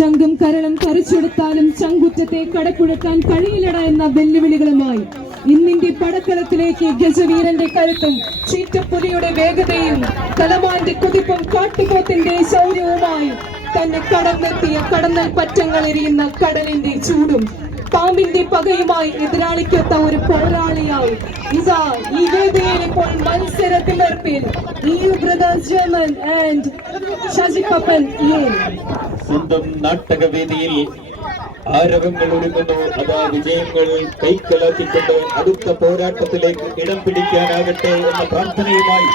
ചങ്കും കരളും കറിച്ചെടുത്താലും ചങ്കുറ്റത്തെ കടക്കുഴക്കാൻ കഴിയില്ലട എന്ന വെല്ലുവിളികളുമായി. ഇന്നിന്റെ പടക്കളത്തിലേക്ക് ഗജവീരന്റെ കരുത്തും ചീറ്റപ്പുലിയുടെ വേഗതയും കലമാന്റെ കുതിപ്പും കാട്ടുപോത്തിന്റെ ശൗര്യവുമായി തന്നെ കടന്നെത്തിയ കടന്നൽ പറ്റങ്ങൾ എരിയുന്ന കടലിന്റെ ചൂടും പാമ്പിന്റെ പകയുമായി എതിരാളിക്കൊത്ത ഒരു പോരാളിയായി. ഇതാ ഈ വേദിയിൽ ഇപ്പോൾ മത്സരത്തിമർപ്പിൽ EU brothers German and Shaji Pappan സ്വന്തം നാട്ടകവേദിയിൽ ആരവങ്ങൾ ഒരുങ്ങുന്നു. അതാ വിജയങ്ങൾ കൈക്കലാക്കിക്കൊണ്ട് അടുത്ത പോരാട്ടത്തിലേക്ക് ഇടം പിടിക്കാനാകട്ടെ എന്ന പ്രാർത്ഥനയുമായി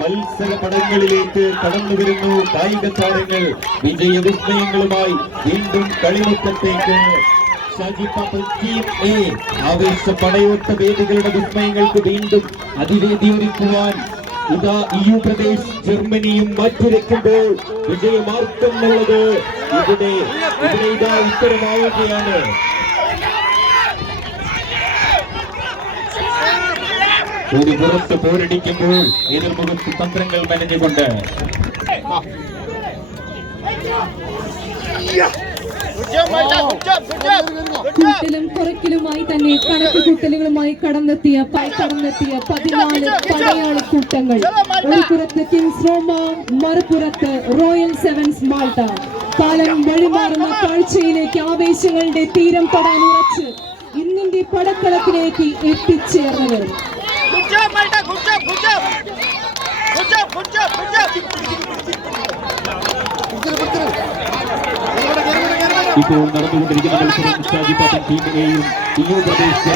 മത്സര പടങ്ങളിലേക്ക് കടന്നു വരുന്നു കായിക താരങ്ങൾ വിജയ വിസ്മയങ്ങളുമായി വീണ്ടും കളിമുറ്റത്തേക്ക് ആവേശ പടയോട്ട വേദികളുടെ വിസ്മയങ്ങൾക്ക് വീണ്ടും അതിവേദി ഒരുക്കുവാൻ ഇതാ യു പ്രദേശ് ജർമ്മനിയും മാറ്റുരയ്ക്കുമ്പോൾ വിജയമാർക്കെന്നുള്ളത് ഇവിടെ ഇവിടെ ഇതാ ഉത്തരമാവുകയാണ് ഒരു പുറത്ത് പോരടിക്കുമ്പോൾ എതിർമുഖത്ത് തന്ത്രങ്ങൾ മെനഞ്ഞുകൊണ്ട് കൂട്ടിലും കുറയ്ക്കലുമായി തന്നെ കണക്ക് കൂട്ടലുകളുമായി കടന്നെത്തിയ കടന്നെത്തിയ പതിനാല് പടയാളി കൂട്ടങ്ങൾ. ഒരു പുറത്ത് കിങ്സ് റോമ മറുപുറത്ത് റോയൽ സെവൻസ് മാൾട്ട. കാലം വഴിമാറുന്ന കാഴ്ചയിലേക്ക് ആവേശങ്ങളുടെ തീരം തൊടാൻ ഉറച്ച് ഇന്നിന്റെ പടക്കളത്തിലേക്ക് എത്തിച്ചേർന്നവർ Good job, Malta. Good job. Good job. Good job. Good job. Good job. ഇപ്പോൾ നടന്നുകൊണ്ടിരിക്കുന്ന മത്സരം ഷാജി പാപ്പൻ ടീമിനെയും യു പ്രദേശ്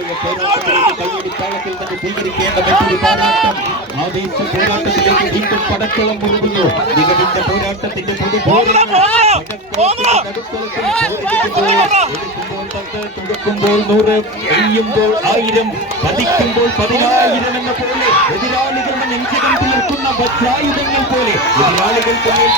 ജർമ്മനിയും കയ്യടിത്താളത്തിൽ തന്നെ സ്വീകരിക്കേണ്ട മറ്റൊരു പോരാട്ടം ആവേശ പോരാട്ടത്തിലേക്ക് വീണ്ടും പടക്കളം മികവിന്റെ പോരാട്ടത്തിന്റെ പുതു തുറക്കുമ്പോൾ നൂറ് എയ്യുമ്പോൾ ആയിരം പതിക്കുമ്പോൾ പതിനായിരം എന്ന പോലെ എതിരാളികളുടെ നെഞ്ചകം തീർക്കുന്ന വജ്രായുധങ്ങൾ പോലെ എതിരാളികൾക്ക് മേൽ.